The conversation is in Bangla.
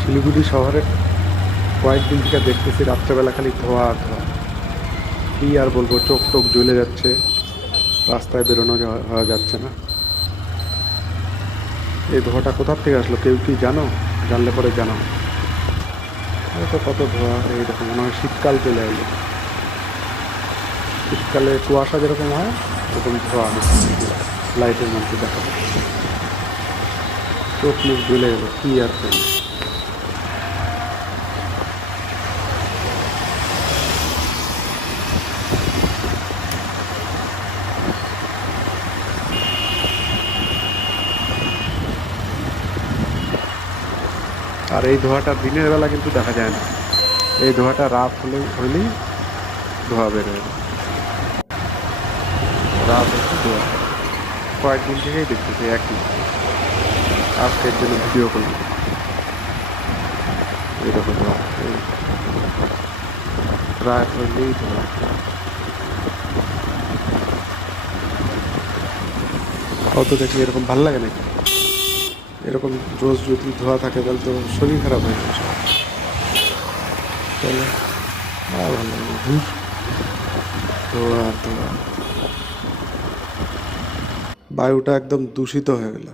শিলিগুড়ি শহরের কয়েকদিন থেকে দেখতেছি রাত্রেবেলা খালি ধোঁয়া আর ধোঁয়া। কি আর বলবো, চোখ টোক জ্বলে যাচ্ছে, রাস্তায় বেরোনো হওয়া যাচ্ছে না। এই ধোঁয়াটা কোথার থেকে আসলো কেউ কি জানো? জানলে পরে জানাও। তো কত ধোঁয়া, এইরকম মনে হয় শীতকাল চলে এলো। শীতকালে কুয়াশা যেরকম হয় এরকম ধোঁয়া দেখতেছি পুরো লাইটের মধ্যে দেখা যাচ্ছে। চোখ মুখ জ্বলে গেলো, কি আর করবো। আর এই ধোঁয়াটা দিনের বেলা কিন্তু দেখা যায় না, এই ধোঁয়াটা রাত হলেই ধোঁয়া বের হয়ে যায়। রাত হচ্ছে ধোঁয়া, কয়েকদিন থেকেই দেখতেছি একই। আজকের জন্য ভিডিও করলাম। এরকম ধোঁয়া, এই রাত হলেই ধোঁয়া। অত দেখি এরকম ভাল লাগে নাকি? এরকম রোজ যদি ধোঁয়া থাকে তাহলে তো শরীর খারাপ হয়ে যাবে সবার। তাহলে আর ভালো লাগে না। ধুর, ধোঁয়া আর ধোঁয়া, বায়ুটা একদম দূষিত হয়ে গেল।